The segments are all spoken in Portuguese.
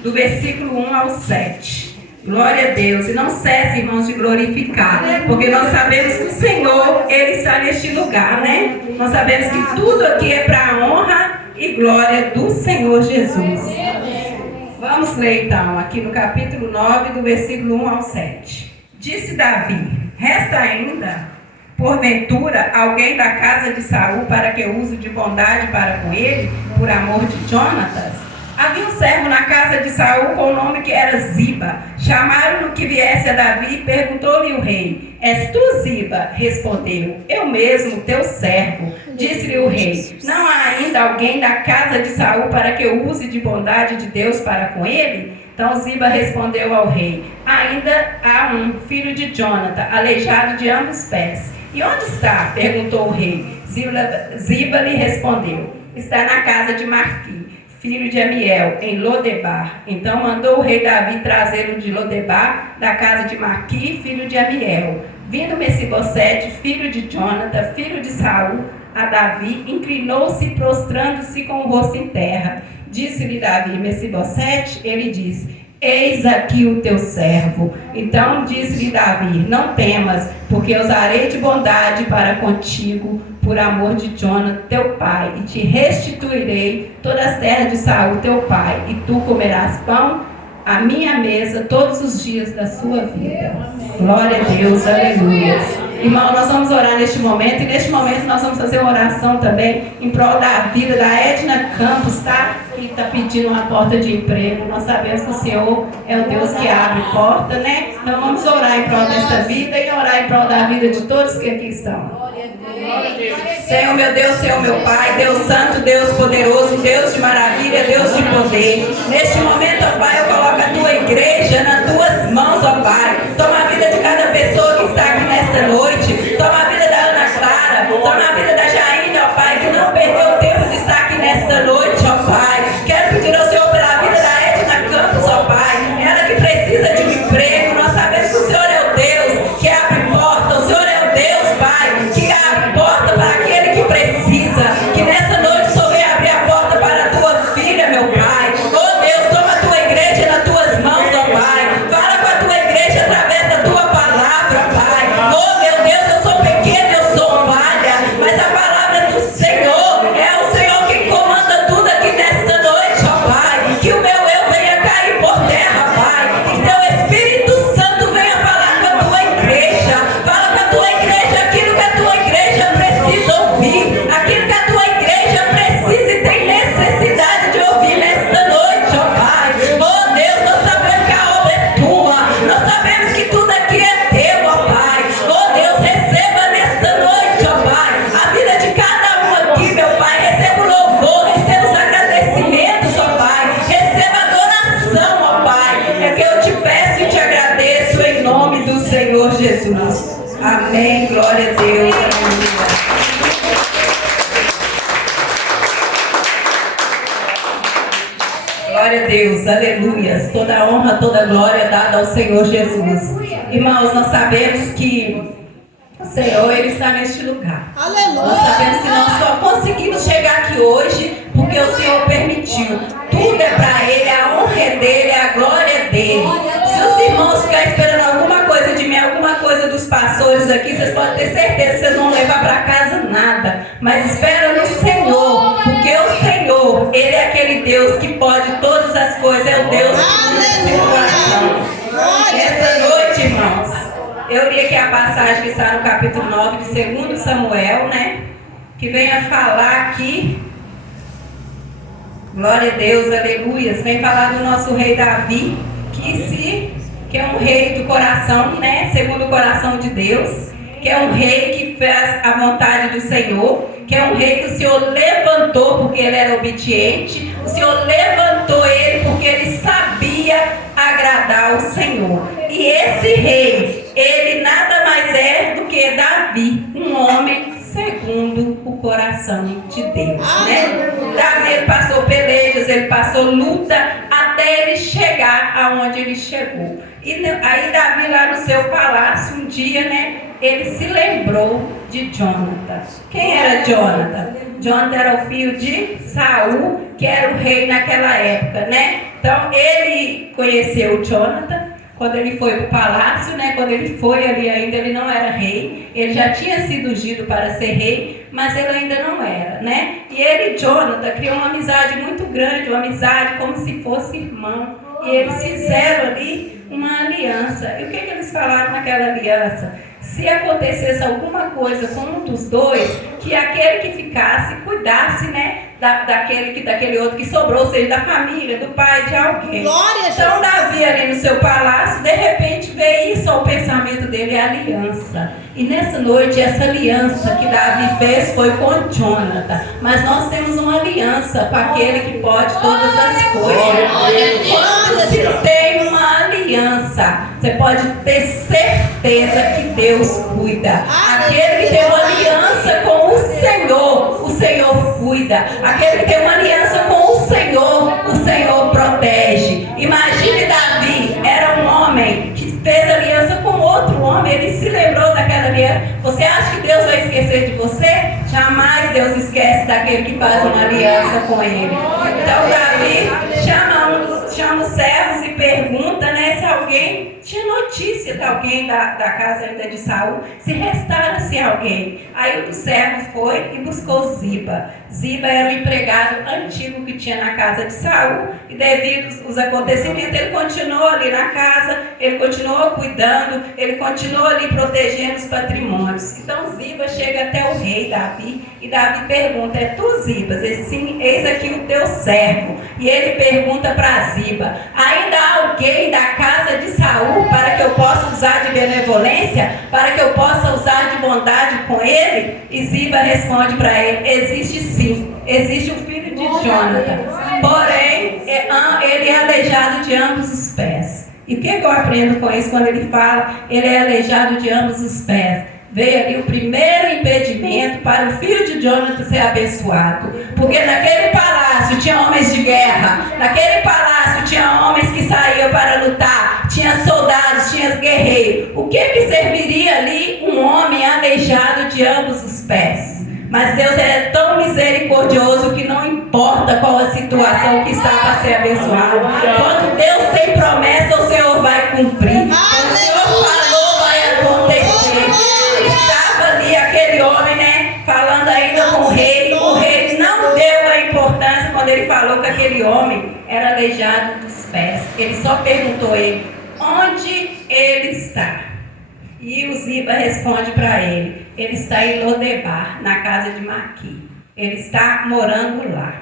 do versículo 1 ao 7. Glória a Deus. E não cesse, irmãos, de glorificar, porque nós sabemos que o Senhor, Ele está neste lugar, né? Nós sabemos que tudo aqui é para a honra e glória do Senhor Jesus. Vamos ler então, aqui no capítulo 9, do versículo 1 ao 7. Disse Davi: resta ainda, porventura, alguém da casa de Saul para que eu use de bondade para com ele, por amor de Jonatas? Havia um servo na casa de Saul com o nome que era Ziba. Chamaram-no que viesse a Davi e perguntou-lhe o rei: és tu, Ziba? Respondeu: eu mesmo, teu servo. Disse-lhe o rei: não há ainda alguém da casa de Saul para que eu use de bondade de Deus para com ele? Então Ziba respondeu ao rei: ainda há um, filho de Jonathan, aleijado de ambos os pés. E onde está? Perguntou o rei. Ziba lhe respondeu: está na casa de Marqui, filho de Amiel, em Lodebar. Então mandou o rei Davi trazê-lo de Lodebar, da casa de Marqui, filho de Amiel. Vindo Mefibosete, filho de Jonathan, filho de Saul, a Davi, inclinou-se, prostrando-se com o rosto em terra. Disse-lhe Davi: Mefibosete? Ele disse: eis aqui o teu servo. Então disse-lhe Davi: não temas, porque usarei de bondade para contigo, por amor de Jonathan teu pai, e te restituirei todas as terras de Saul teu pai, e tu comerás pão à minha mesa todos os dias da sua vida. Glória a Deus, aleluia. Irmão, nós vamos orar neste momento, e neste momento nós vamos fazer uma oração também em prol da vida da Edna Campos, tá? Que está pedindo uma porta de emprego. Nós sabemos que o Senhor é o Deus que abre porta, né? Então vamos orar em prol desta vida e orar em prol da vida de todos que aqui estão. Senhor meu Deus, Senhor meu Pai, Deus santo, Deus poderoso, Deus de maravilha, Deus de poder. Neste momento, ó Pai, eu coloco a tua igreja nas tuas mãos, ó Pai. Toma a vida de cada pessoa que está aqui nesta noite. Toma a vida da Ana Clara, toma a vida da Jaine, ó Pai, que não perdeu tempo de estar aqui nesta noite, ó Pai. Quero pedir ao Senhor pela vida da Edna Campos, ó Pai. Ela que precisa de um emprego. Nós sabemos que o Senhor é o Deus que abre porta. O Senhor é o Deus, Pai, que abre porta para aquele que precisa. Que nessa noite o Senhor venha abrir a porta para a tua filha, meu Pai. Oh Deus, toma a tua igreja nas tuas mãos, ó Pai. Fala com a tua igreja através da tua palavra, Pai. Oh meu Deus, eu sou pequena, eu sou falha, mas a palavra do Senhor é o Senhor que comanda tudo aqui nesta noite, ó Pai. Que o meu eu venha cair por terra, Pai. Que teu Espírito Santo venha falar com a tua igreja. Fala com a tua igreja aquilo que a tua igreja precisa ouvir, aquilo que a tua igreja precisa e tem necessidade de ouvir nesta noite, ó Pai. Oh Deus, nós sabemos que a obra é tua, nós sabemos que tudo aqui é teu, ó Pai. Oh Deus, receba nesta noite, ó Pai, a vida de cada um aqui, meu Pai. Receba o louvor, receba os agradecimentos, ó Pai. Receba a adoração, ó Pai. É que eu te peço e te agradeço em nome do Senhor Jesus. Amém. Glória a Deus. Aleluia. Glória a Deus, aleluia. Toda a honra, toda a glória é dada ao Senhor Jesus. Irmãos, nós sabemos que o Senhor, Ele está neste lugar. Nós sabemos que nós só conseguimos chegar aqui hoje porque o Senhor permitiu. Tudo é para Ele, a honra é dEle, a glória é dEle. Se os irmãos ficarem esperando alguma coisa de mim, alguma coisa dos pastores aqui, vocês podem ter certeza que vocês vão levar para casa nada. Mas espera no Senhor, porque o Senhor, Ele é aquele Deus que pode todas as coisas, é o Deus que tem coração. Esta noite, irmãos, eu li aqui a passagem que está no capítulo 9 de 2 Samuel, né? Que vem a falar aqui, glória a Deus, aleluia, vem falar do nosso rei Davi, que é um rei do coração, né? Segundo o coração de Deus, que é um rei que fez a vontade do Senhor, que é um rei que o Senhor levantou porque ele era obediente, o Senhor levantou ele porque ele sabia agradar o Senhor. E esse rei, ele nada mais é do que Davi, um homem segundo o coração de Deus, né? Davi, ele passou pelejas, ele passou luta até ele chegar aonde ele chegou. E aí Davi, lá no seu palácio, um dia, né, ele se lembrou de Jonathan. Quem era Jonathan? Jonathan era o filho de Saul, que era o rei naquela época, né? Então ele conheceu Jonathan quando ele foi para o palácio, né? Quando ele foi ali ainda, ele não era rei. Ele já tinha sido ungido para ser rei, mas ele ainda não era, né? E ele e Jonathan criou uma amizade muito grande, uma amizade como se fosse irmão. E eles fizeram ali uma aliança. E o que eles falaram naquela aliança? Se acontecesse alguma coisa com um dos dois, que aquele que ficasse, cuidasse, né, daquele outro que sobrou, ou seja, da família, do pai, de alguém. Então Davi ali no seu palácio, de repente veio isso ao pensamento dele, a aliança. E nessa noite, essa aliança que Davi fez foi com Jonathan. Mas nós temos uma aliança com aquele que pode todas as coisas. Quando se tem uma aliança, você pode ter certeza que Deus cuida. Aquele que tem uma aliança com o Senhor cuida. Aquele que tem uma aliança com o Senhor protege. Imagine Davi, era um homem que fez aliança com outro homem, ele se lembrou daquela aliança. Você acha que Deus vai esquecer de você? Jamais Deus esquece daquele que faz uma aliança com ele. Então Davi chama os servos e pergunta, né, se alguém tinha notícia de alguém da casa ainda de Saul, se restara-se alguém. Aí o servo foi e buscou Ziba. Ziba era o empregado antigo que tinha na casa de Saul, e devido aos acontecimentos, ele continuou ali na casa, ele continuou cuidando, ele continuou ali protegendo os patrimônios. Então Ziba chega até o rei Davi, e Davi pergunta: é tu, Ziba? Sim, eis aqui o teu servo. E ele pergunta para Ziba: ainda há alguém da casa de Saul para que eu possa usar de benevolência, para que eu possa usar de bondade com ele? E Ziba responde para ele: existe sim, existe o filho de Jonathan, porém ele é aleijado de ambos os pés. E o que eu aprendo com isso quando ele fala ele é aleijado de ambos os pés? Veio ali o primeiro impedimento para o filho de Jonathan ser abençoado. Porque naquele palácio tinha homens de guerra, naquele palácio tinha homens que saíam para lutar, tinha soldados, tinha guerreiros. O que serviria ali um homem aleijado de ambos os pés? Mas Deus é tão misericordioso que não importa qual a situação que está para ser abençoado. Quando Deus tem promessa, o Senhor vai cumprir. Quando o Senhor falou, vai acontecer. Estava ali aquele homem, né, falando ainda com o rei não deu a importância quando ele falou que aquele homem era aleijado dos pés. Ele só perguntou a ele: onde ele está? E o Ziba responde para ele: ele está em Lodebar, na casa de Maqui. Ele está morando lá.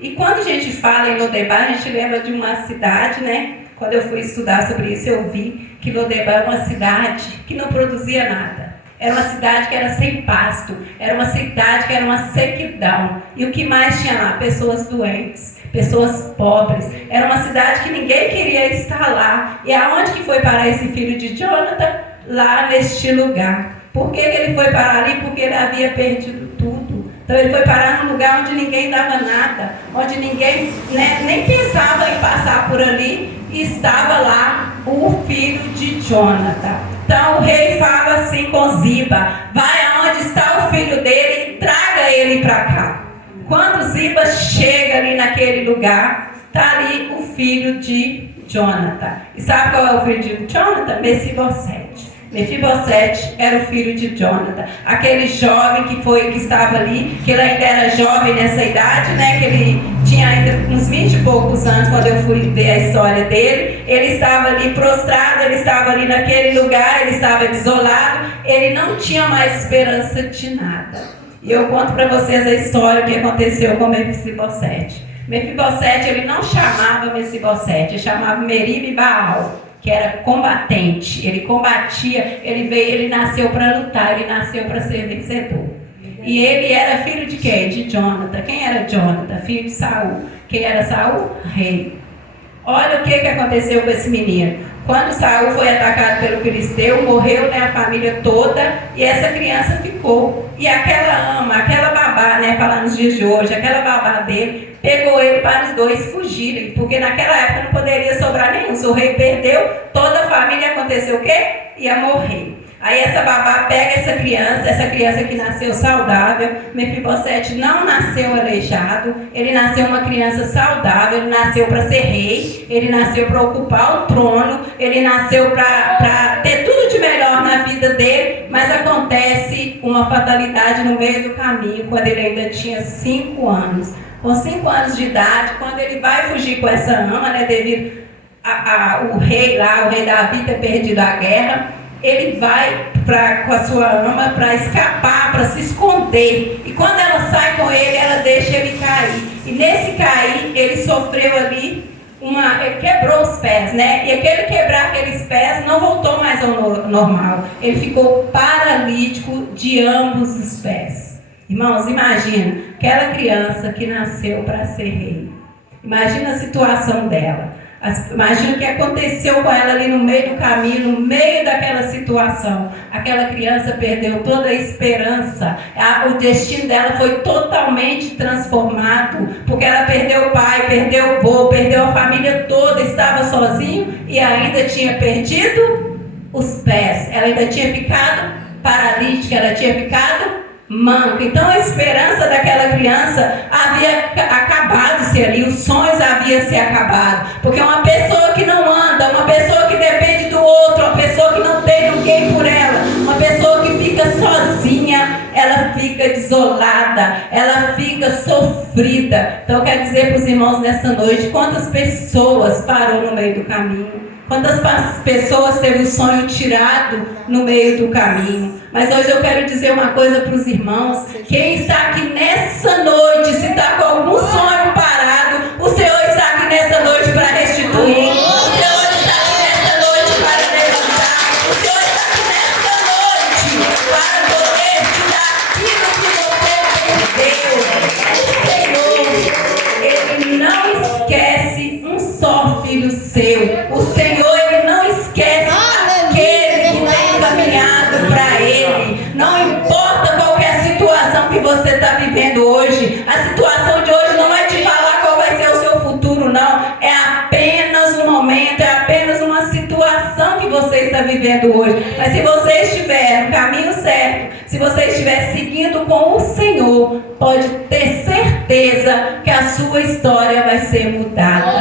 E quando a gente fala em Lodebar, a gente lembra de uma cidade, né? Quando eu fui estudar sobre isso, eu vi que Lodebar é uma cidade que não produzia nada. Era uma cidade que era sem pasto. Era uma cidade que era uma sequidão. E o que mais tinha lá? Pessoas doentes, pessoas pobres. Era uma cidade que ninguém queria estar lá. E aonde que foi parar esse filho de Jonathan? Lá neste lugar. Por que ele foi parar ali? Porque ele havia perdido tudo. Então ele foi parar num lugar onde ninguém dava nada, onde ninguém, né, nem pensava em passar por ali, e estava lá o filho de Jonathan. Então o rei fala assim com Ziba: vai aonde está o filho dele e traga ele para cá. Quando Ziba chega ali naquele lugar, está ali o filho de Jonathan. E sabe qual é o filho de Jonathan? Mefibosete. Mefibosete era o filho de Jonathan, aquele jovem que estava ali, que ele ainda era jovem nessa idade, né? Que ele tinha ainda uns 20 e poucos anos quando eu fui ver a história dele. Ele estava ali prostrado, ele estava ali naquele lugar, ele estava desolado, ele não tinha mais esperança de nada. E eu conto para vocês a história que aconteceu com Mefibosete. Mefibosete, ele não chamava Mefibosete, ele chamava Meribe Baal, que era combatente. Ele combatia, ele nasceu para lutar, ele nasceu para ser vencedor. E ele era filho de quem? De Jonathan. Quem era Jonathan? Filho de Saul. Quem era Saul? Rei. Olha o que aconteceu com esse menino. Quando Saul foi atacado pelo filisteu, morreu, né, a família toda, e essa criança ficou. E aquela ama, aquela babá, né, falando nos dias de hoje, aquela babá dele, pegou ele para os dois fugirem, porque naquela época não poderia sobrar nenhum. Se o rei perdeu, toda a família, aconteceu o quê? Ia morrer. Aí essa babá pega essa criança que nasceu saudável. Mefibosete não nasceu aleijado, ele nasceu uma criança saudável, ele nasceu para ser rei, ele nasceu para ocupar o trono, ele nasceu para ter tudo de melhor na vida dele, mas acontece uma fatalidade no meio do caminho, quando ele ainda tinha 5 anos. Com 5 anos de idade, quando ele vai fugir com essa ama, né, devido o rei Davi ter perdido a guerra, ele vai com a sua ama para escapar, para se esconder. E quando ela sai com ele, ela deixa ele cair. E nesse cair, ele sofreu ali, ele quebrou os pés, né? E aquele quebrar aqueles pés não voltou mais ao normal. Ele ficou paralítico de ambos os pés. Irmãos, imagina, aquela criança que nasceu para ser rei. Imagina a situação dela. Imagina o que aconteceu com ela ali no meio do caminho, no meio daquela situação. Aquela criança perdeu toda a esperança. O destino dela foi totalmente transformado, porque ela perdeu o pai, perdeu o avô, perdeu a família toda, estava sozinha e ainda tinha perdido os pés. Ela ainda tinha ficado paralítica, ela tinha ficado manca. Então a esperança daquela criança havia acabado-se ali, os sonhos haviam se acabado, porque uma pessoa que não anda, uma pessoa que depende do outro, uma pessoa que não tem ninguém por ela, uma pessoa que fica sozinha, ela fica desolada, ela fica sofrida. Então eu quero dizer para os irmãos nessa noite, quantas pessoas parou no meio do caminho, quantas pessoas teve o sonho tirado no meio do caminho. Mas hoje eu quero dizer uma coisa para os irmãos. Quem está aqui nessa noite, se está com algum sonho parado, o Senhor está aqui nessa noite para restituir. O Senhor está aqui nessa noite para levantar. O Senhor está aqui nessa noite para poder tirar aquilo que você perdeu. O Senhor, Ele não esquece um só filho seu. O Senhor, Ele não esquece aquele que tem caminhado para Ele. Não importa qualquer situação que você está vivendo hoje. A situação de hoje não vai te falar qual vai ser o seu futuro, não. É apenas um momento, é apenas uma situação que você está vivendo hoje. Mas se você estiver no caminho certo, se você estiver seguindo com o Senhor, pode ter certeza que a sua história vai ser mudada.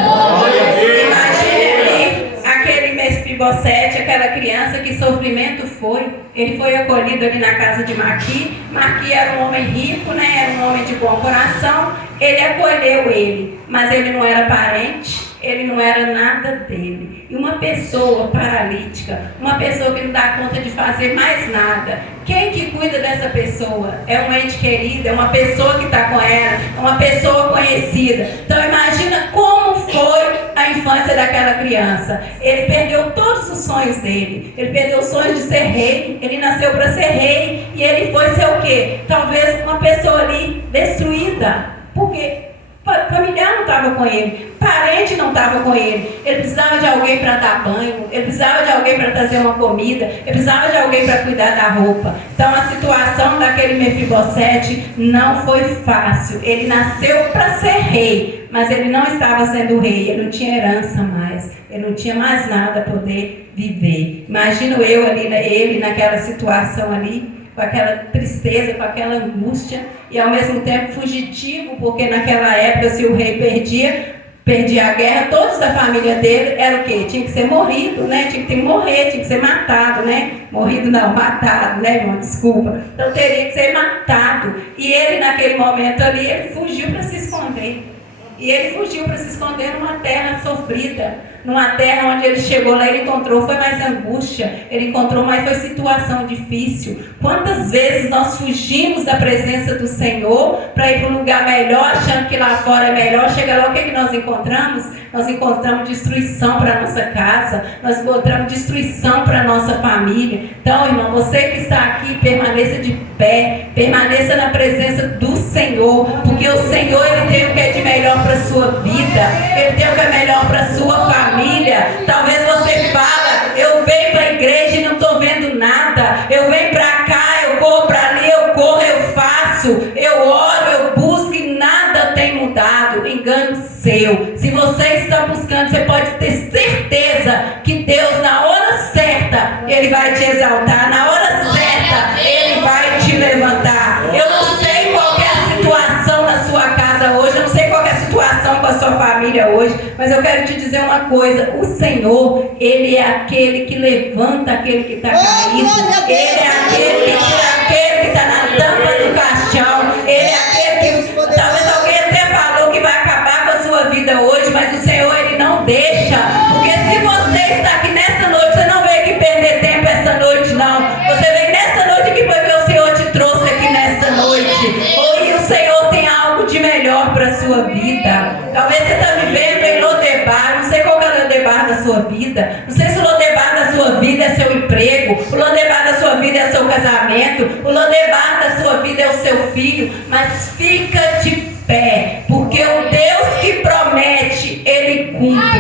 Imagine ali aquele Mefibosete, aquela criança, que sofrimento foi. Ele foi acolhido ali na casa de Maqui. Maqui era um homem rico, né? Era um homem de bom coração. Ele acolheu ele, mas ele não era parente, ele não era nada dele. E uma pessoa paralítica, uma pessoa que não dá conta de fazer mais nada, quem que cuida dessa pessoa? É um ente querido, é uma pessoa que está com ela, é uma pessoa conhecida. Então imagina como foi a infância daquela criança. Ele perdeu todos os sonhos dele. Ele perdeu os sonhos de ser rei. Ele nasceu para ser rei e ele foi ser o quê? Talvez uma pessoa ali destruída. Porque familiar não estava com ele, parente não estava com ele. Ele precisava de alguém para dar banho, ele precisava de alguém para trazer uma comida, ele precisava de alguém para cuidar da roupa. Então a situação daquele Mefibosete não foi fácil. Ele nasceu para ser rei, mas ele não estava sendo rei, ele não tinha herança mais, ele não tinha mais nada para poder viver. Imagino eu ali, ele naquela situação ali, com aquela tristeza, com aquela angústia, e ao mesmo tempo fugitivo, porque naquela época, se o rei perdia a guerra, todos da família dele era o quê? Tinha que ser morrido, né? Tinha que morrer, tinha que ser matado, né? Morrido não, matado, né, irmão? Desculpa. Então teria que ser matado. E ele, naquele momento ali, ele fugiu para se esconder. E ele fugiu para se esconder numa terra sofrida, numa terra onde ele chegou lá, ele encontrou, foi mais angústia, ele encontrou, mas foi situação difícil. Quantas vezes nós fugimos da presença do Senhor para ir para um lugar melhor, achando que lá fora é melhor, chega lá, o que nós encontramos? Nós encontramos destruição para a nossa casa, nós encontramos destruição para a nossa família. Então, irmão, você que está aqui, permaneça de pé, permaneça na presença do Senhor, porque o Senhor, Ele tem o que é de melhor para a sua vida, Ele tem o que é melhor para a sua família. Talvez você fala, eu venho para a igreja e não estou vendo nada, eu venho para cá, eu corro para ali, eu corro, eu faço, eu oro, eu busco e nada tem mudado. Engano seu. Se você está buscando, você pode ter certeza que Deus, na hora certa, Ele vai te exaltar, na hora uma coisa, o Senhor, Ele é aquele que levanta aquele que está caído, Ele é aquele que tira aquele que está na tampa do caixão, Ele é aquele que, talvez alguém até falou que vai acabar com a sua vida hoje, mas o Senhor, Ele não deixa, porque se você está aqui nessa noite, você não veio aqui perder tempo essa noite, não, você veio nessa noite aqui porque o Senhor te trouxe aqui nessa noite, e o Senhor tem algo de melhor para a sua vida. Talvez você está vivendo em Lodebar, não sei qual é o Lodebar da sua vida, não sei se o Lodebar da sua vida é seu emprego, o Lodebar da sua vida é seu casamento, o Lodebar da sua vida é o seu filho, mas fica de pé, porque o Deus que promete, Ele cumpre,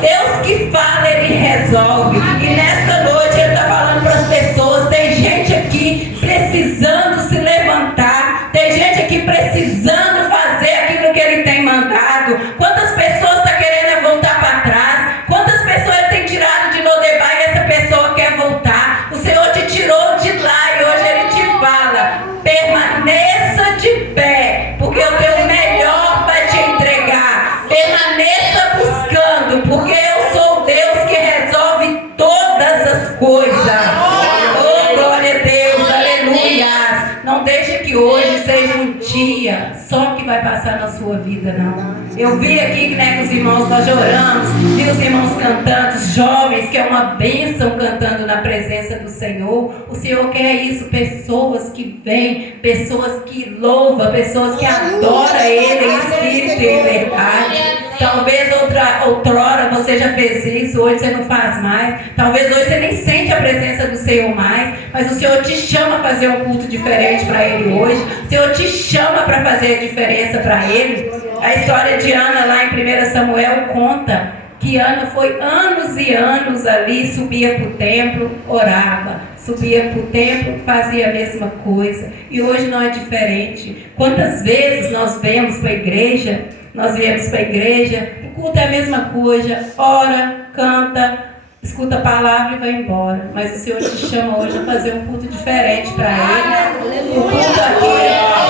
Deus que fala, Ele resolve, e nesta noite Ele está falando para as pessoas, tem gente aqui precisando se levantar, tem gente aqui precisando fazer aquilo que Ele tem mandado. Quantas pessoas estão querendo voltar para trás? Quantas pessoas Ele tem tirado de Lodebar e essa pessoa quer voltar? O Senhor te tirou de lá e hoje Ele te fala, permaneça de pé, porque eu tenho o melhor para te entregar. Permaneça buscando, porque eu sou o Deus que resolve todas as coisas. Oh, glória a Deus, aleluia. Não deixe que hoje seja um dia só que vai passar na sua vida, não. Eu vi aqui, né, que os irmãos, nós oramos, vi os irmãos cantando, os jovens, que é uma bênção cantando na presença do Senhor. O Senhor quer isso, pessoas que vêm, pessoas que louvam, pessoas que adoram Ele em espírito e em verdade. Talvez outrora você já fez isso, hoje você não faz mais. Talvez hoje você nem sente a presença do Senhor mais, mas o Senhor te chama a fazer um culto diferente para Ele hoje. O Senhor te chama para fazer a diferença para Ele. A história de Ana lá em 1 Samuel conta que Ana foi anos e anos ali, subia para o templo, orava, subia para o templo, fazia a mesma coisa. E hoje não é diferente. Quantas vezes nós viemos para a igreja, o culto é a mesma coisa, ora, canta, escuta a palavra e vai embora. Mas o Senhor te chama hoje a fazer um culto diferente para Ele. O culto aqui,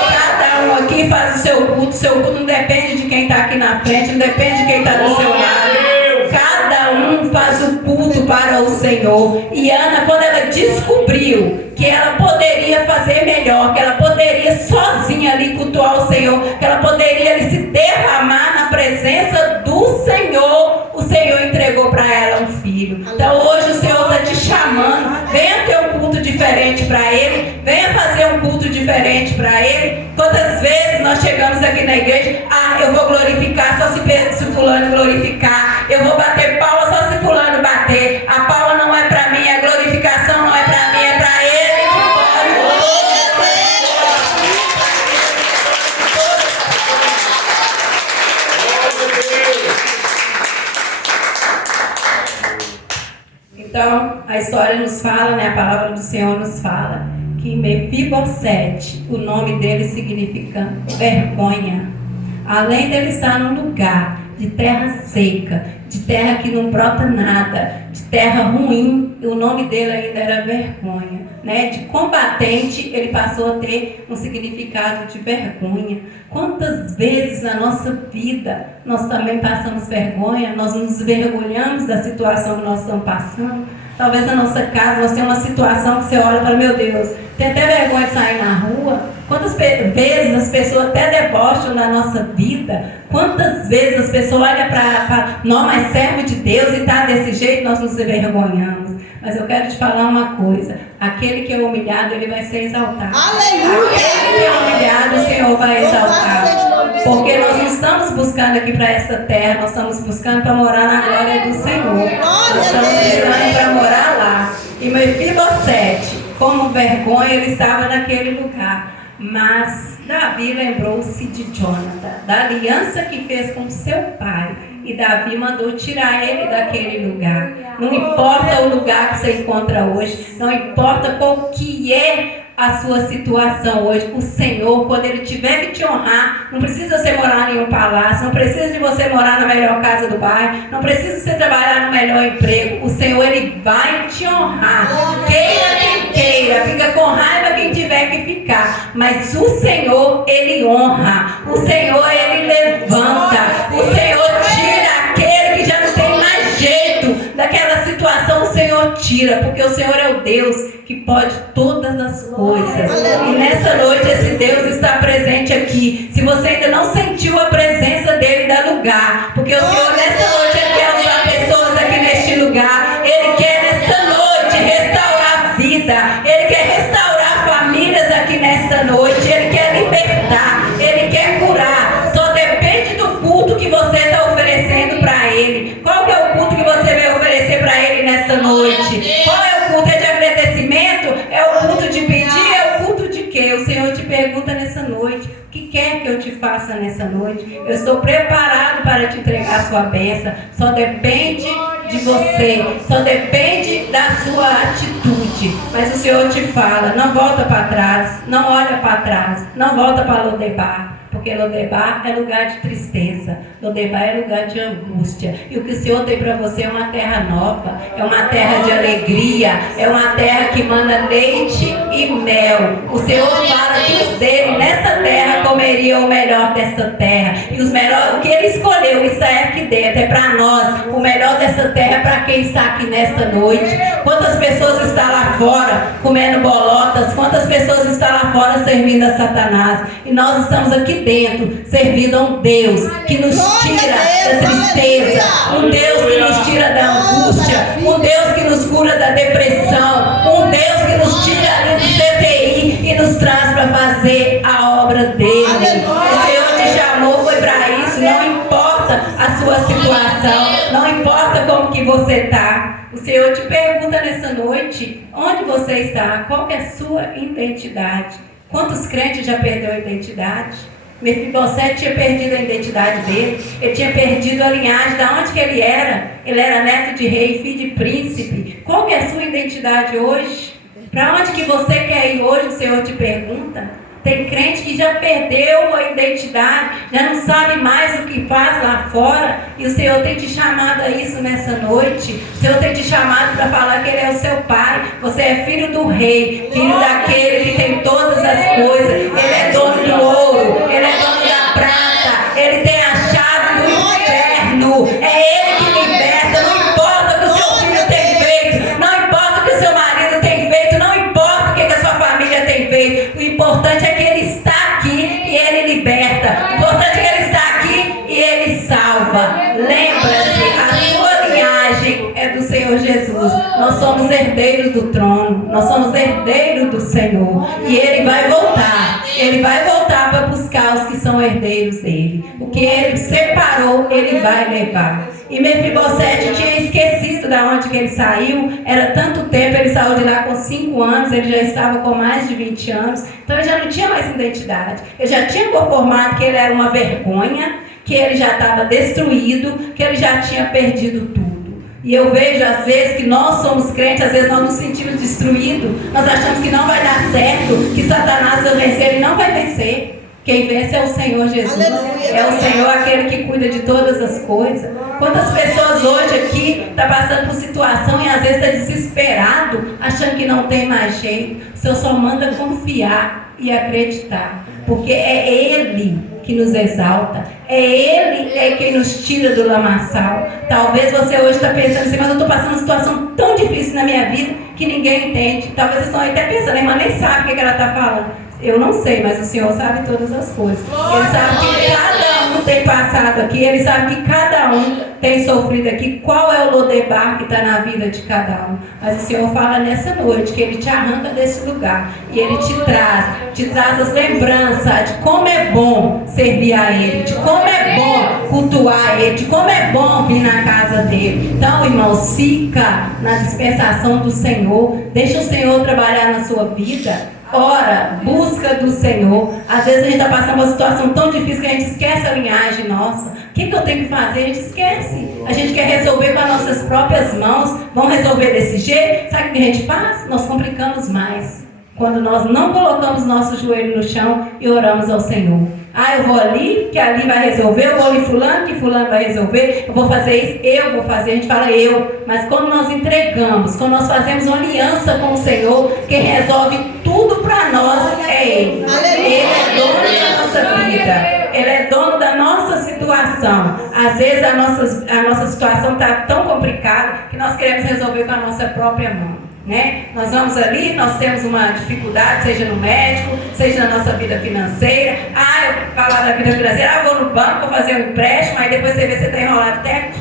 cada um aqui faz o seu culto não depende de quem está aqui na frente, não depende de quem está do seu lado. Cada um faz o culto para o Senhor. E Ana, quando ela descobriu que ela poderia fazer melhor, que ela poderia sozinha ali cultuar o Senhor, que ela poderia ali se derramar na presença do Senhor, o Senhor entregou para ela um filho. Então hoje o Senhor está te chamando, venha ter um culto diferente para Ele, venha fazer um culto diferente para Ele. Quantas vezes nós chegamos aqui na igreja, eu vou glorificar só se fulano glorificar, eu vou bater palma só se fulano bater, a palma não é para mim, a glorificação não é para mim, é para Ele. Então, a história nos fala, né, a palavra do Senhor nos fala que Mefibosete, o nome dele significa vergonha. Além dele estar num lugar de terra seca, de terra que não brota nada, de terra ruim, o nome dele ainda era vergonha, né? De combatente, ele passou a ter um significado de vergonha. Quantas vezes na nossa vida nós também passamos vergonha, nós nos vergonhamos da situação que nós estamos passando? Talvez na nossa casa nós temos uma situação que você olha e fala, meu Deus, tem até vergonha de sair na rua. Quantas vezes as pessoas até debocham da nossa vida? Quantas vezes as pessoas olham para nós, mas servo de Deus e está desse jeito, nós nos envergonhamos. Mas eu quero te falar uma coisa, aquele que é humilhado, ele vai ser exaltado. Aleluia! Aquele que é humilhado, o Senhor vai exaltar. Porque nós não estamos buscando aqui para essa terra, nós estamos buscando para morar na glória do Senhor. Nós estamos buscando para morar lá. E Mefibosete, como vergonha, ele estava naquele lugar. Mas Davi lembrou-se de Jonathan, da aliança que fez com seu pai. E Davi mandou tirar ele daquele lugar. Não importa o lugar que você encontra hoje, não importa qual que é a sua situação hoje, o Senhor, quando Ele tiver que te honrar, não precisa você morar em um palácio, não precisa de você morar na melhor casa do bairro, não precisa você trabalhar no melhor emprego, o Senhor, Ele vai te honrar, queira quem queira, fica com raiva quem tiver que ficar, mas o Senhor, Ele honra, o Senhor, Ele levanta, o Senhor tira, porque o Senhor é o Deus que pode todas as coisas. E nessa noite esse Deus está presente aqui. Se você ainda não sentiu a presença dele, dá lugar, porque o Senhor nessa noite ele quer usar pessoas aqui neste lugar. Ele quer nessa noite restaurar a vida, ele quer restaurar famílias aqui nesta noite, ele quer libertar, ele quer curar. Só depende do culto que você está oferecendo para ele. Qual que é o culto que você vai oferecer para ele nesta noite? Qual é o culto? É de agradecimento? É o culto de pedir? É o culto de quê? O Senhor te pergunta nessa noite: o que quer que eu te faça nessa noite? Eu estou preparado para te entregar a sua bênção. Só depende de você, só depende da sua atitude. Mas o Senhor te fala: não volta para trás, não olha para trás, não volta para Lodebar. Porque Lodebar é lugar de tristeza, Lodebar é lugar de angústia. E o que o Senhor tem para você é uma terra nova, é uma terra de alegria, é uma terra que manda leite e mel. O Senhor fala que os dele nessa terra comeriam o melhor desta terra. E o que ele escolheu está aqui dentro, é para nós. O melhor dessa terra é para quem está aqui nesta noite. Quantas pessoas estão lá fora comendo bolotas? Quantas pessoas estão lá fora servindo a Satanás? E nós estamos aqui dentro, servindo a um Deus que nos tira da tristeza, um Deus que nos tira da angústia, um Deus que nos cura da depressão, um Deus que nos tira ali do CTI e nos traz para fazer a obra dele. O Senhor te chamou, foi para isso. Não importa a sua situação, não importa como que você está. O Senhor te pergunta nessa noite: onde você está? Qual que é a sua identidade? Quantos crentes já perdeu a identidade? Mefibosete tinha perdido a identidade dele, ele tinha perdido a linhagem, de onde que ele era. Ele era neto de rei, filho de príncipe. Qual que é a sua identidade hoje? Para onde que você quer ir hoje? O Senhor te pergunta. Tem crente que já perdeu a identidade, já não sabe mais o que faz lá fora. E o Senhor tem te chamado a isso nessa noite. O Senhor tem te chamado para falar que Ele é o seu Pai. Você é filho do Rei, filho daquele que tem todas as coisas. Ele é dono do ouro, Ele é dono da prata, Ele tem a chave do inferno. É Ele que liberta. Não importa o que o seu filho tem feito, não importa o que o seu marido tem feito, não importa o que a sua família tem feito. O importante é que Ele está aqui e Ele liberta. O importante é que Ele está aqui e Ele salva. Lembra-se, a sua linhagem é do Senhor Jesus. Nós somos herdeiros do trono, nós somos herdeiros do Senhor. E Ele vai voltar. Ele vai voltar para buscar os que são herdeiros dele. O que Ele separou, Ele vai levar. E Mefibosete tinha esquecido de onde que ele saiu. Era tanto tempo, ele saiu de lá com 5 anos, ele já estava com mais de 20 anos. Então ele já não tinha mais identidade. Ele já tinha conformado que ele era uma vergonha, que ele já estava destruído, que ele já tinha perdido tudo. E eu vejo às vezes que nós somos crentes, às vezes nós nos sentimos destruídos. Nós achamos que não vai dar certo, que Satanás vai vencer, ele não vai vencer. Quem vence é o Senhor Jesus. Aleluia. É o Senhor aquele que cuida de todas as coisas. Quantas pessoas hoje aqui estão passando por situação e às vezes está desesperado, achando que não tem mais jeito. O Senhor só manda confiar e acreditar. Porque é Ele que nos exalta. É Ele quem nos tira do lamaçal. Talvez você hoje está pensando assim: mas eu estou passando uma situação tão difícil na minha vida que ninguém entende. Talvez vocês estão até pensando: a irmã nem sabe o que ela está falando. Eu não sei, mas o Senhor sabe todas as coisas. Ele sabe que cada um tem passado aqui. Ele sabe que cada um tem sofrido aqui. Qual é o Lodebar que está na vida de cada um? Mas o Senhor fala nessa noite que Ele te arranca desse lugar. E Ele te traz as lembranças de como é bom servir a Ele. De como é bom cultuar Ele. De como é bom vir na casa dEle. Então, irmãos, fica na dispensação do Senhor. Deixa o Senhor trabalhar na sua vida. Ora, busca do Senhor. Às vezes a gente está passando uma situação tão difícil que a gente esquece a linhagem nossa. O que eu tenho que fazer? A gente esquece. A gente quer resolver com as nossas próprias mãos. Vamos resolver desse jeito? Sabe o que a gente faz? Nós complicamos mais. Quando nós não colocamos nosso joelho no chão e oramos ao Senhor. Ah, eu vou ali, que ali vai resolver. Eu vou ali fulano, que fulano vai resolver. Eu vou fazer isso, eu vou fazer. A gente fala eu. Mas quando nós entregamos, quando nós fazemos uma aliança com o Senhor, quem resolve tudo para nós é Ele. Ele é dono da nossa vida. Ele é dono da nossa situação. situação. Às vezes a nossa situação está tão complicada que nós queremos resolver com a nossa própria mão, né? Nós vamos ali, nós temos uma dificuldade, seja no médico, seja na nossa vida financeira. Eu falar da vida financeira, vou no banco, vou fazer um empréstimo, aí depois você vê que você está enrolado até aqui,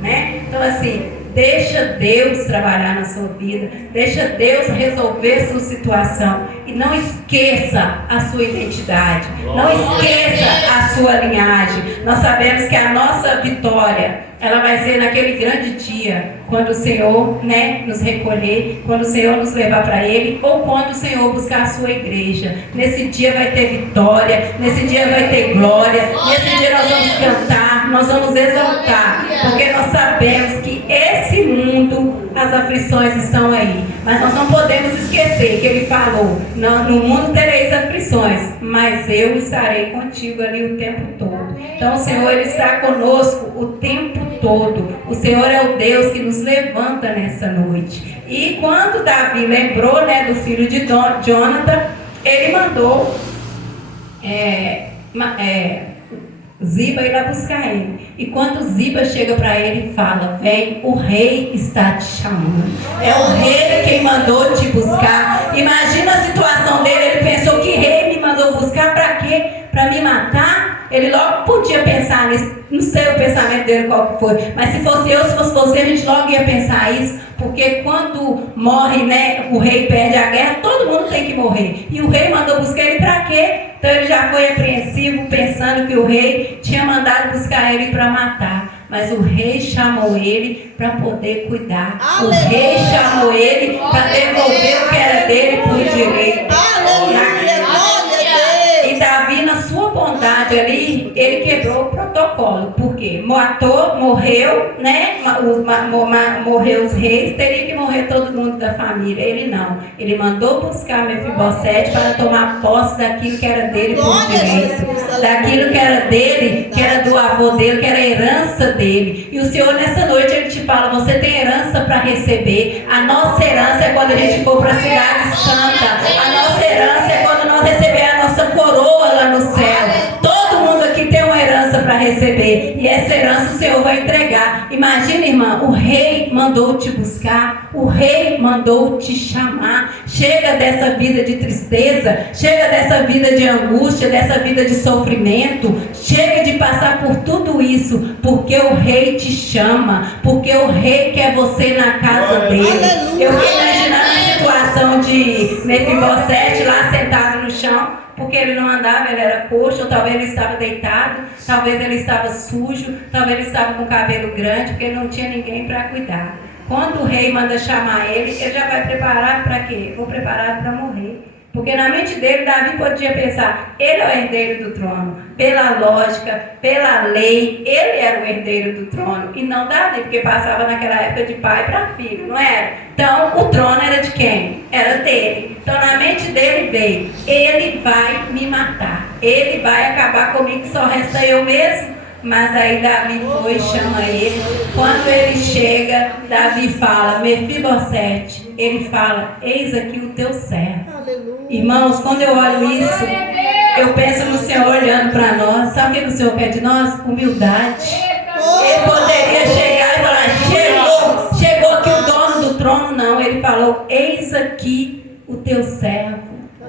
né? Então assim, deixa Deus trabalhar na sua vida, deixa Deus resolver sua situação e não esqueça a sua identidade, não esqueça a sua linhagem. Nós sabemos que a nossa vitória, ela vai ser naquele grande dia, quando o Senhor, né, nos recolher, quando o Senhor nos levar para Ele, ou quando o Senhor buscar a sua igreja. Nesse dia vai ter vitória, nesse dia vai ter glória, nesse dia nós vamos cantar, nós vamos exaltar, porque nós sabemos que esse mundo, as aflições estão aí, mas nós não podemos esquecer que Ele falou, no mundo tereis aflições, mas eu estarei contigo ali o tempo todo. Então o Senhor, Ele está conosco o tempo todo. O Senhor é o Deus que nos levanta nessa noite. E quando Davi lembrou, né, do filho de Jonathan, ele mandou Ziba ir lá buscar ele. E quando Ziba chega para ele e fala: vem, o rei está te chamando. É o rei quem mandou te buscar. Imagina a situação dele. Ele pensou: que rei me mandou buscar? Para quê? Para me matar? Ele logo podia pensar nisso. Não sei o pensamento dele qual que foi, mas se fosse eu, se fosse você, a gente logo ia pensar isso, porque quando morre, né, o rei perde a guerra, todo mundo tem que morrer. E o rei mandou buscar ele para quê? Então ele já foi apreensivo, pensando que o rei tinha mandado buscar ele para matar. Mas o rei chamou ele para poder cuidar. Aleluia. O rei chamou ele para devolver o que era dele por direito. E Davi, na sua bondade ali, ele quebrou o protocolo. Por quê? Morreu, né? Morreu os reis, teria que morrer todo mundo da família. Ele não. Ele mandou buscar Mefibosete para tomar posse daquilo que era dele por direito. Daquilo que era dele, que era do avô dele, que era a herança dele. E o Senhor, nessa noite, Ele te fala: você tem herança para receber. A nossa herança é quando a gente for para a cidade santa. A nossa herança é quando nós receber a nossa coroa lá no céu. Todo mundo aqui tem uma herança para receber. E essa herança o Senhor vai entregar. Imagina, irmã, o rei mandou te buscar. O rei mandou te chamar. Chega dessa vida de tristeza. Chega dessa vida de angústia. Dessa vida de sofrimento. Chega de passar por tudo isso. Porque o rei te chama. Porque o rei quer você na casa dele. Eu fiquei imaginando a situação de Mefibosete lá sentado no chão. Porque ele não andava, ele era coxo, ou talvez ele estava deitado, talvez ele estava sujo, talvez ele estava com o cabelo grande, porque ele não tinha ninguém para cuidar. Quando o rei manda chamar ele já vai preparado para quê? Vou preparado para morrer. Porque na mente dele, Davi podia pensar: ele é o herdeiro do trono. Pela lógica, pela lei, ele era o herdeiro do trono. E não Davi, porque passava naquela época de pai para filho, não era? Então, o trono era de quem? Era dele. Então, na mente dele veio: ele vai me matar. Ele vai acabar comigo, só resta eu mesmo. Mas aí Davi foi e chama ele. Quando ele chega, Davi fala: Mefibosete. Ele fala: eis aqui o teu servo. Irmãos, quando eu olho isso, eu penso no Senhor olhando para nós. Sabe o que o Senhor quer de nós? Humildade. Ele poderia chegar e falar: chegou aqui o dono do trono. Não, ele falou: eis aqui o teu servo.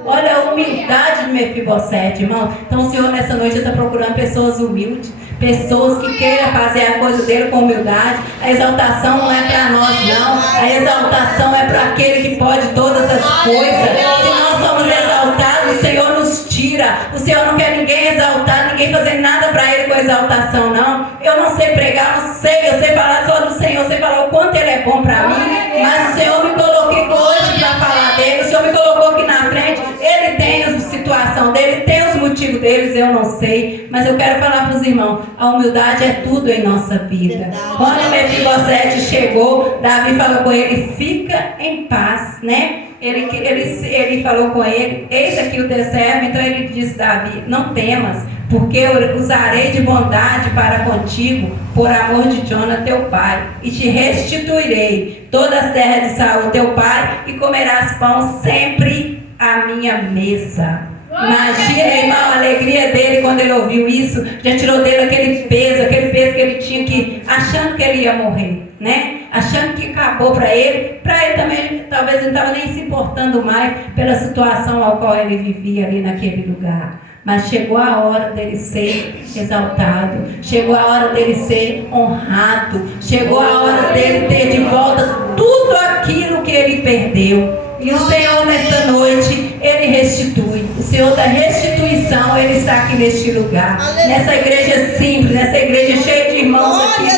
Olha a humildade de Mefibosete, irmão. Então o Senhor nessa noite está procurando pessoas humildes, pessoas que queiram fazer a coisa dele com humildade. A exaltação não é para nós, não. A exaltação é para aquele que pode todas as coisas. Se nós somos exaltados, o Senhor nos tira. O Senhor não quer ninguém exaltar, ninguém fazer nada para Ele com exaltação, não. Eu não sei pregar, não sei. Eu sei falar só do Senhor, eu sei falar o quanto Ele é bom para mim. Mas o Senhor me colocou hoje para falar dele. O Senhor me colocou aqui na frente. Ele tem a situação dele, tem os motivos deles, eu não sei. Mas eu quero falar para os irmãos: a humildade é tudo em nossa vida. Quando Mefibosete chegou, Davi falou com ele: fica em paz, né? Ele falou com ele: eis aqui o teu servo. Então ele disse: Davi, não temas, porque eu usarei de bondade para contigo, por amor de Jonathan teu pai, e te restituirei todas as terras de Saul teu pai, e comerás pão sempre à minha mesa. Imagina, irmão, a alegria dele quando ele ouviu isso. Já tirou dele aquele peso que ele tinha que, achando que ele ia morrer, né? Achando que acabou para ele também, talvez não estava nem se importando mais pela situação ao qual ele vivia ali naquele lugar. Mas chegou a hora dele ser exaltado, chegou a hora dele ser honrado, chegou a hora dele ter de volta tudo aquilo que ele perdeu. E o Senhor nesta noite, Ele restitui. O Senhor da restituição, Ele está aqui neste lugar. Nessa igreja simples, nessa igreja cheia de irmãos aqui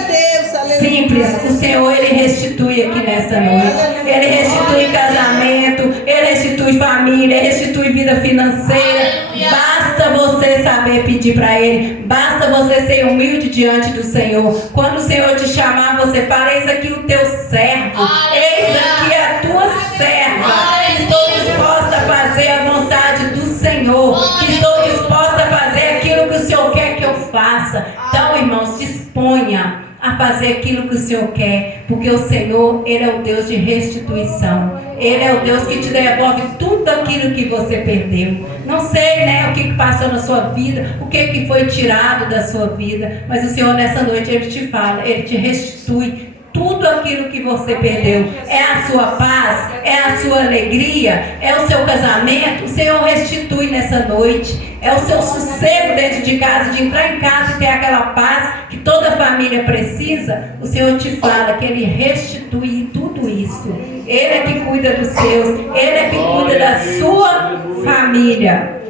simples, o Senhor, Ele restitui aqui nesta noite. Ele restitui casamento, Ele restitui família, Ele restitui vida financeira. Basta você saber pedir para Ele. Basta você ser humilde diante do Senhor. Quando o Senhor te chamar, você fala: eis aqui o teu servo, eis aqui a tua serva. Estou disposta a fazer a vontade do Senhor, que estou disposta a fazer aquilo que o Senhor quer que eu faça. Então, irmãos, disponha a fazer aquilo que o Senhor quer, porque o Senhor, Ele é o Deus de restituição. Ele é o Deus que te devolve tudo aquilo que você perdeu. Não sei, né, o que passou na sua vida, o que foi tirado da sua vida, mas o Senhor nessa noite, Ele te fala, Ele te restitui tudo aquilo que você perdeu. É a sua paz, é a sua alegria, é o seu casamento. O Senhor restitui nessa noite. É o seu sossego dentro de casa, de entrar em casa e ter aquela paz que toda família precisa. O Senhor te fala que Ele restitui tudo isso. Ele é que cuida dos seus, Ele é que cuida da sua família.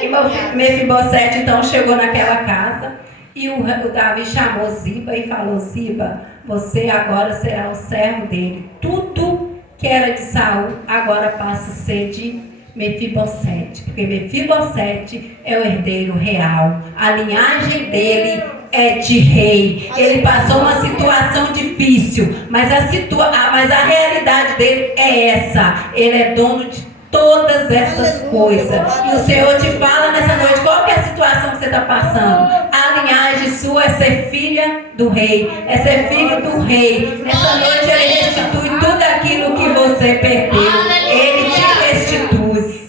E Mefibosete então chegou naquela casa e o Davi chamou Ziba e falou: Ziba, você agora será o servo dele. Tudo que era de Saul agora passa a ser de Mefibosete, porque Mefibosete é o herdeiro real. A linhagem dele é de rei. Ele passou uma situação difícil, mas a realidade dele é essa. Ele é dono de todas essas coisas. E o Senhor te fala nessa noite: qual que é a situação que você está passando? A linhagem sua é ser filha do rei, é ser filho do rei. Nessa noite Ele restitui tudo aquilo que você perdeu. Ele te restitui.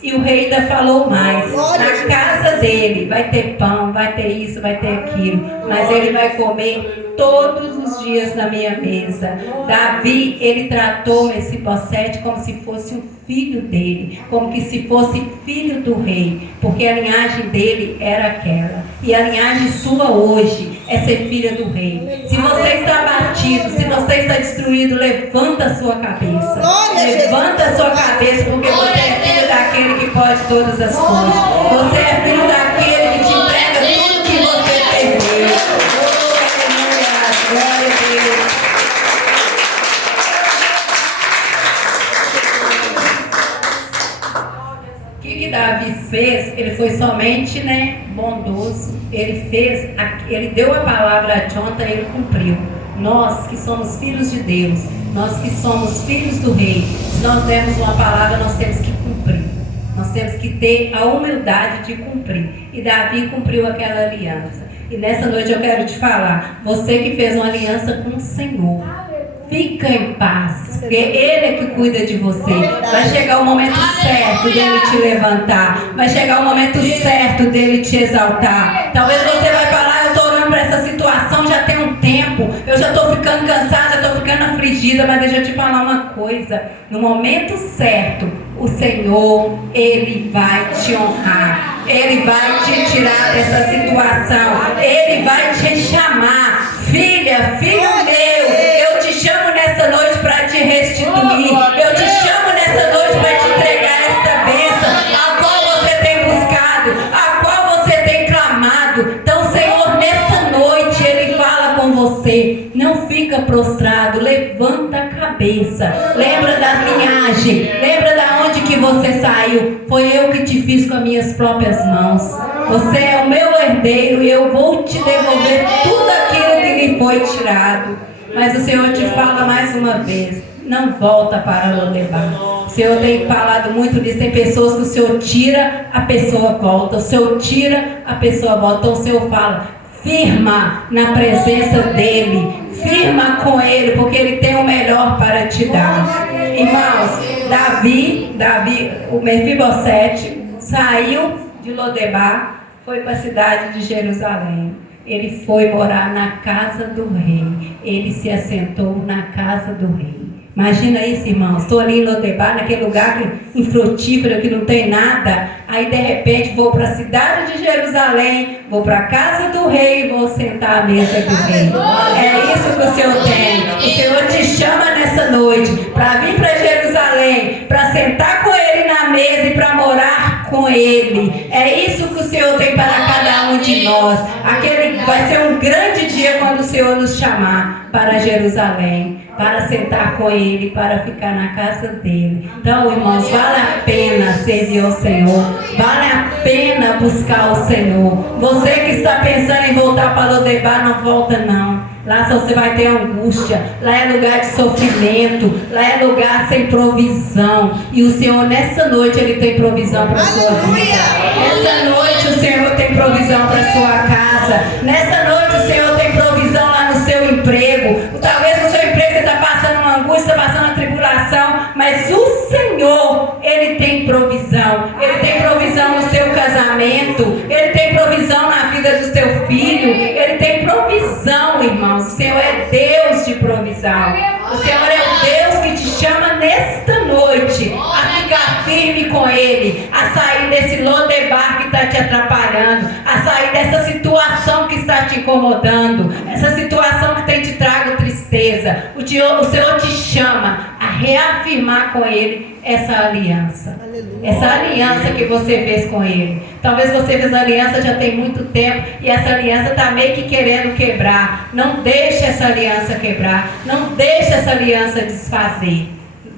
E o rei ainda falou mais: na casa dele vai ter pão, vai ter isso, vai ter aquilo, mas ele vai comer todos os dias na minha mesa. Davi, ele tratou Mefibosete como se fosse o filho dele, como que se fosse filho do rei, porque a linhagem dele era aquela. E a linhagem sua hoje é ser filha do rei. Se você está abatido, se você está destruído, levanta a sua cabeça. Levanta a sua cabeça, porque você é filho daquele que pode todas as coisas. Você é filho daquele que te entrega tudo que você perdeu. Glória a Deus. O que Davi fez? Ele foi somente, bondoso. Ele deu a palavra a Jonathan e ele cumpriu. Nós que somos filhos de Deus, nós que somos filhos do rei, se nós demos uma palavra, nós temos que cumprir. Nós temos que ter a humildade de cumprir. E Davi cumpriu aquela aliança. E nessa noite eu quero te falar: você que fez uma aliança com o Senhor, fica em paz, porque Ele é que cuida de você. Vai chegar o momento certo dele te levantar. Vai chegar o momento certo dele te exaltar. Talvez você vai falar: eu estou orando para essa situação já tem um tempo, eu já estou ficando cansada, já estou ficando afligida. Mas deixa eu te falar uma coisa: no momento certo, o Senhor, Ele vai te honrar. Ele vai te tirar dessa situação. Ele vai te chamar: filha, filho meu, eu te chamo nessa noite para te restituir. Eu te chamo nessa noite para te entregar esta bênção, a qual você tem buscado, a qual você tem clamado. Então, Senhor, nessa noite Ele fala com você: não fica prostrado, levanta a cabeça. Lembra da linhagem, lembra da onde que você saiu. Foi eu que te fiz com as minhas próprias mãos. Você é o meu herdeiro e eu vou te devolver tudo aquilo que lhe foi tirado. Mas o Senhor te fala mais uma vez: não volta para Lodebar. O Senhor tem falado muito disso. Tem pessoas que o Senhor tira, a pessoa volta. O Senhor tira, a pessoa volta. Então o Senhor fala: firma na presença dEle, firma com Ele, porque Ele tem o melhor para te dar. Irmãos, Davi, o Mefibosete saiu de Lodebar, foi para a cidade de Jerusalém. Ele foi morar na casa do rei. Ele se assentou na casa do rei. Imagina isso, irmãos. Estou ali em Lodebar, naquele lugar infrutífero, que não tem nada. Aí, de repente, vou para a cidade de Jerusalém, vou para a casa do rei e vou sentar à mesa do rei. É isso que o Senhor tem. O Senhor te chama nessa noite para vir para Jerusalém, para sentar com Ele na mesa e para morar com Ele. É isso que o Senhor tem para cada um de nós. Vai ser um grande dia quando o Senhor nos chamar para Jerusalém, para sentar com Ele, para ficar na casa dele. Então, irmãos, vale a pena servir ao Senhor, vale a pena buscar o Senhor. Você que está pensando em voltar para Lodebar, não volta não. Lá só você vai ter angústia, lá é lugar de sofrimento, lá é lugar sem provisão. E o Senhor, nessa noite, Ele tem provisão para a sua vida. Nessa noite, o Senhor tem provisão para a sua casa. Nessa noite, o Senhor tem provisão lá no seu emprego. Talvez no seu emprego você está passando uma angústia, está passando uma tribulação, mas o Senhor, Ele tem provisão. Ele tem provisão no seu casamento, Ele tem provisão na vida do seu filho, Ele tem provisão, irmão. O Senhor é Deus de provisão. O Senhor é o Deus que te chama nesta noite a ficar firme com Ele, a sair desse Lodebar que está te atrapalhando, a sair dessa situação que está te incomodando, essa situação que tem te trago tristeza. O Senhor te chama a reafirmar com Ele essa aliança. Essa aliança que você fez com Ele. Talvez você fez a aliança já tem muito tempo e essa aliança está meio que querendo quebrar. Não deixe essa aliança quebrar. Não deixe essa aliança desfazer.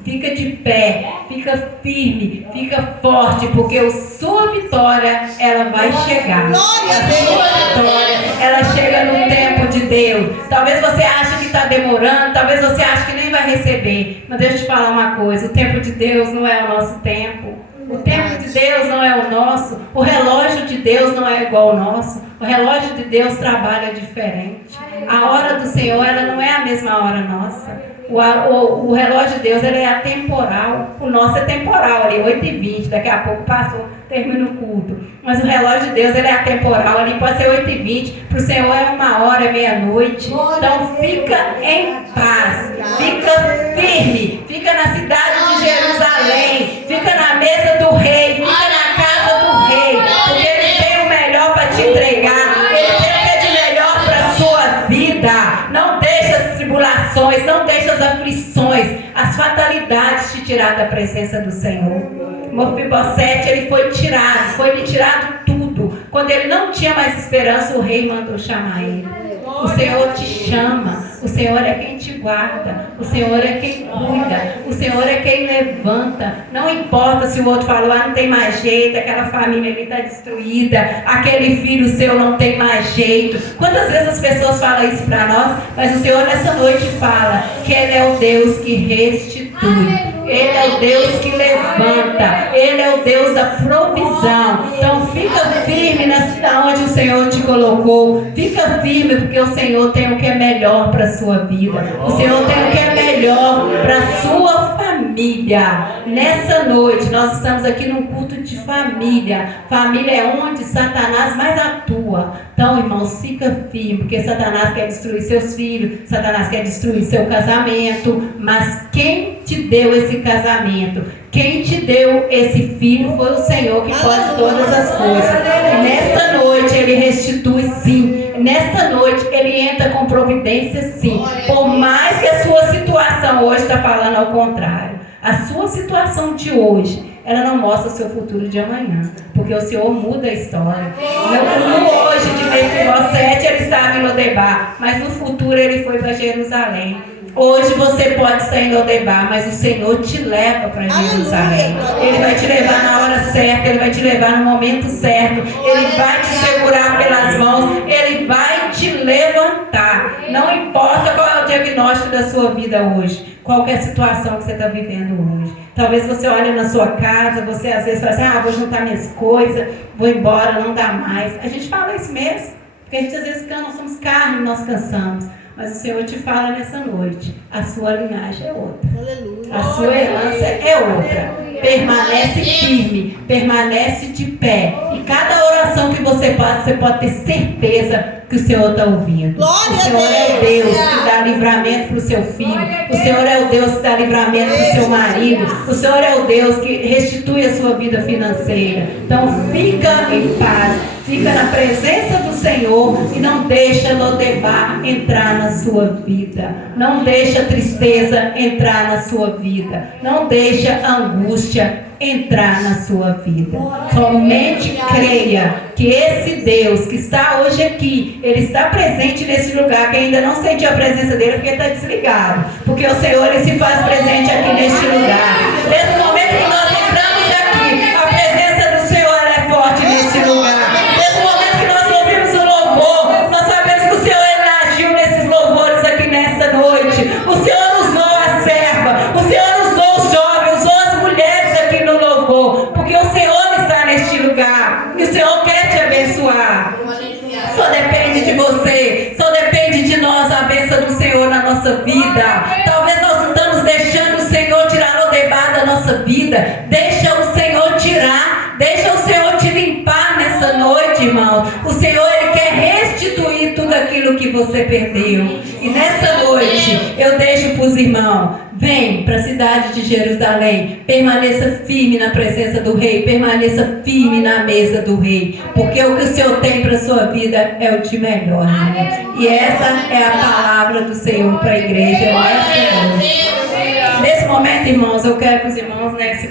Fica de pé, fica firme, fica forte, porque a sua vitória, ela vai chegar. A sua vitória, ela chega no tempo de Deus. Talvez você ache que está demorando, talvez você ache que nem vai receber. Mas deixa eu te falar uma coisa, o tempo de Deus não é o nosso tempo. O tempo de Deus não é o nosso. O relógio de Deus não é igual ao nosso. O relógio de Deus trabalha diferente. A hora do Senhor, ela não é a mesma hora nossa. O relógio de Deus, ele é atemporal. O nosso é temporal ali, 8h20. Daqui a pouco passou, termina o culto. Mas o relógio de Deus, ele é atemporal. Ali pode ser 8h20. Para o Senhor é 1h, é meia-noite. Então fica em paz. Fica firme. Fica na cidade de Jerusalém. Fica na mesa do rei. Fica na casa do rei. Porque Ele tem o melhor para te entregar. Ele tem o que é de melhor para a sua vida. Não deixe as tribulações, não deixe as aflições, as fatalidades te tirar da presença do Senhor. Mefibosete, ele foi lhe tirado tudo. Quando ele não tinha mais esperança, o rei mandou chamar ele. O Senhor te chama, o Senhor é quem te guarda, o Senhor é quem cuida, o Senhor é quem levanta. Não importa se o outro falou, não tem mais jeito, aquela família ali está destruída, aquele filho seu não tem mais jeito. Quantas vezes as pessoas falam isso para nós, mas o Senhor nessa noite fala que Ele é o Deus que restitui. Ele é o Deus que levanta. Ele é o Deus da provisão. Então fica firme onde o Senhor te colocou. Fica firme porque o Senhor tem o que é melhor para a sua vida. O Senhor tem o que é melhor para a sua família. Nessa noite nós estamos aqui num culto de família. Família é onde Satanás mais atua. Então, irmãos, fica firme, porque Satanás quer destruir seus filhos, Satanás quer destruir seu casamento, mas quem te deu esse casamento, quem te deu esse filho foi o Senhor, que pode todas as coisas. E nesta noite Ele restitui sim. Nesta noite Ele entra com providência sim. Por mais que a sua situação hoje está falando ao contrário. A sua situação de hoje, ela não mostra o seu futuro de amanhã, porque o Senhor muda a história. No hoje de Mefibosete, ele estava em Lodebar, mas no futuro ele foi para Jerusalém. Hoje você pode estar em Lodebar, mas o Senhor te leva para Jerusalém. Ele vai te levar na hora certa, Ele vai te levar no momento certo, Ele vai te segurar pelas mãos, Ele vai te levantar. Não importa qual é o diagnóstico da sua vida hoje, qual é a situação que você está vivendo hoje. Talvez você olhe na sua casa, você às vezes fala assim, vou juntar minhas coisas, vou embora, não dá mais. A gente fala isso mesmo, porque a gente às vezes nós somos carne, nós cansamos. Mas o Senhor te fala nessa noite, a sua linhagem é outra. Aleluia. A sua herança é outra. Permanece firme, permanece de pé. E cada oração que você passa, você pode ter certeza que o Senhor está ouvindo. O Senhor é o Deus que dá livramento para o seu filho. O Senhor é o Deus que dá livramento para o seu marido. O Senhor é o Deus que restitui a sua vida financeira. Então fica em paz, fica na presença do Senhor e não deixa Lodebar entrar na sua vida. Não deixa a tristeza entrar na sua vida. Não deixa a angústia entrar na sua vida. Somente creia que esse Deus que está hoje aqui, Ele está presente nesse lugar. Quem ainda não sentiu a presença dele, porque está desligado. Porque o Senhor, Ele se faz presente aqui neste lugar. Desde o momento que nós entramos aqui, a presença do Senhor é forte neste lugar. Desde o momento que nós ouvimos o louvor, nós sabemos que o Senhor, Ele agiu nesses louvores aqui nesta noite. O Senhor usou a serva, o Senhor usou os jovens, usou as mulheres aqui no louvor, porque o Senhor está neste lugar e o Senhor quer te abençoar. Só depende de você, só depende de nós a bênção do Senhor na nossa vida. Talvez nós não estamos deixando o Senhor tirar Lodebar da nossa vida. Deixa o Senhor tirar, deixa o Senhor te limpar nessa noite, irmão. O Senhor, Ele quer restituir tudo aquilo que você perdeu. E nessa noite eu deixo para os irmãos: vem para a cidade de Jerusalém, permaneça firme na presença do Rei, permaneça firme na mesa do Rei, porque o que o Senhor tem para a sua vida é o de melhor, irmão. E essa é a palavra do Senhor para a igreja. Nesse momento, irmãos, eu quero que os irmãos, né, se